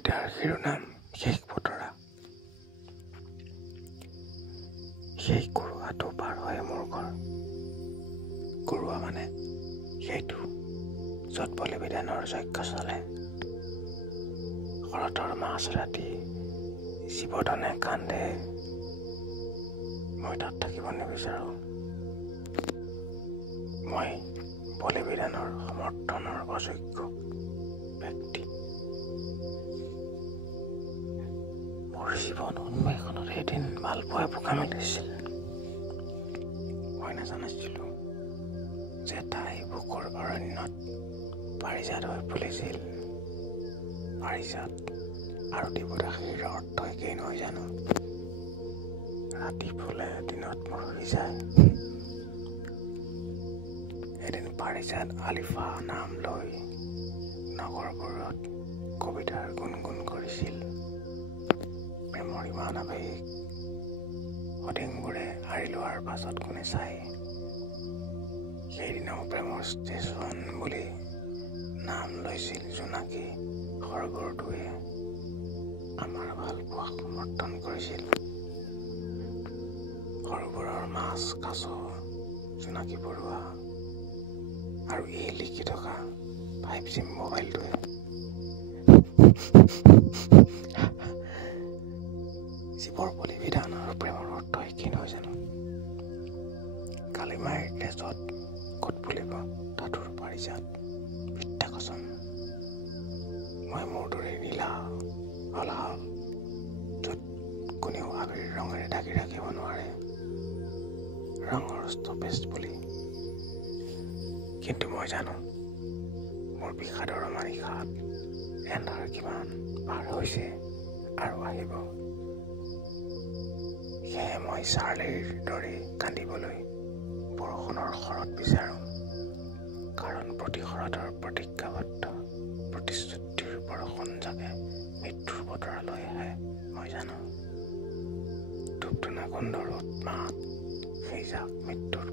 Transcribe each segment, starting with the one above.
কবিতাৰ শিৰোনাম শেষ বতৰা। সেই কুৰুৱাটো পাৰ হয় মোৰ ঘৰ। কুৰুৱা মানে সেইটো য'ত বলিবিধানৰ যজ্ঞ চলে। শৰতৰ মাছ ৰাতি জীৱধনে কান্দে। মই তাত থাকিব নিবিচাৰোঁ। মই বলিবিধানৰ সমৰ্থনৰ অযোগ্য ব্যক্তি। মোৰ জীৱন উন্মেষণত এদিন মালপোৱাই পোকা মেলিছিল। মই নাজানিছিলোঁ যে তাই বুকুৰ অৰণ্যত পাৰিজাত হৈ ফুলিছিল। পাৰিজাত আৰু দেৱদাসীৰ অৰ্থ একেই নহয় জানো? ৰাতি ফুলে দিনত মৰহি যায়। এদিন পাৰিজাত আলিফা নাম লৈ নগৰবোৰত কবিতাৰ গুণগুণ কৰিছিল। প্ৰেমৰ ইমান আৱেগ অধিংবোৰে আঁৰি লোৱাৰ পাছত কোনে চায়? সেইদিনাও প্ৰেমৰ ষ্টেচন বুলি নাম লৈছিল জোনাকী সৰগৰটোৱে। আমাৰ ভালপোৱাক সমৰ্থন কৰিছিল। সৰোবৰৰ মাছ, কাছ, জোনাকী পৰুৱা আৰু এই লিখি থকা 5G মোবাইলটোৱে। জীৱৰ বলিবিধান আৰু প্ৰেমৰ অৰ্থ একেই নহয় জানো? কালিমাৰীৰ তেজত ক'ত ফুলিব তাতোৰ পাৰিজাত বৃদ্ধাকচন। মই মোৰ দৰে নীলা হলাহল য'ত কোনেও আবিৰ ৰঙেৰে ঢাকি ৰাখিব নোৱাৰে ৰঙৰ ষ্টপেজ বুলি। কিন্তু মই জানো মোৰ বিষাদৰ অমানিশাত এন্ধাৰ কিমান পাৰ হৈছে আৰু আহিব। সেয়ে মই চাৰ্লিৰ দৰে কান্দিবলৈ বৰষুণৰ শৰত বিচাৰোঁ। কাৰণ প্ৰতি শৰতৰ প্ৰতিজ্ঞাবদ্ধ প্ৰতিশ্ৰুতিৰ বৰষুণ জাগে মৃত্যুৰ বতৰা লৈ আহে। মই জানো ধূপধূনা গোন্ধৰ উন্মাদ সেই যাক মৃত্যুৰ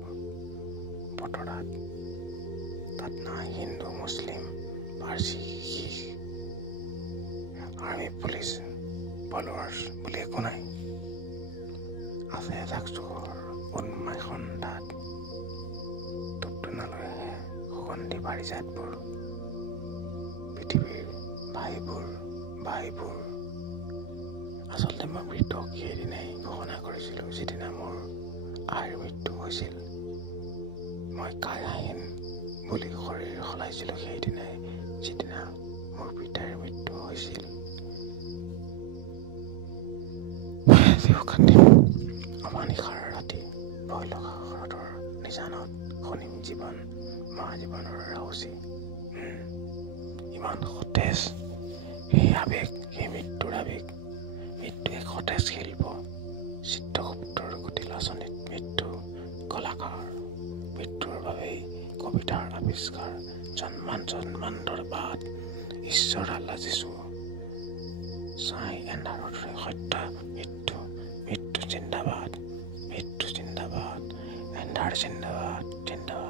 বতৰাত। তাত নাই হিন্দু, মুছলিম, পাৰ্চী, শিখ, আৰ্মি, পুলিচ, ফলোৱাৰ্ছ বুলি একো নাই। আছে এজাক চোখৰ উন্মেষণ তাত। ধূপধূনা লৈ আহে সুগন্ধি পাৰিজাতবোৰ। পৃথিৱীৰ ভাইবোৰ আচলতে মই মৃতক সেইদিনাই ঘোষণা কৰিছিলোঁ যিদিনা মোৰ আইৰ মৃত্যু হৈছিল। মই কায়াহীন বুলি শৰীৰ সলাইছিলোঁ সেইদিনাই যিদিনা মোৰ পিতাৰ মৃত্যু হৈছিল। আজিও কান্দিম অমানিশাৰ ৰাতি ভয় লগা শৰতৰ নিজানত শুনিম জীৱন মহাজীৱনৰ ৰাউচি। ইমান সতেজ সেই আৱেগ, সেই মৃত্যুৰ আৱেগ। মৃত্যু এক সতেজ শিল্প। চিত্ৰগুপ্তৰ কুটিল আঁচনিত মৃত্যু কলাকাৰ। মৃত্যুৰ বাবেই কবিতাৰ আৱিষ্কাৰ। জন্মান্তৰ বাদ ঈশ্বৰ আল্লাহ যীশু চাই এন্ধাৰৰ দৰে সত্য মৃত্যু। মৃত্যু জিন্দাবাদ, মৃত্যু জিন্দাবাদ, এন্ধাৰ জিন্দাবাদ, জিন্দাবাদ।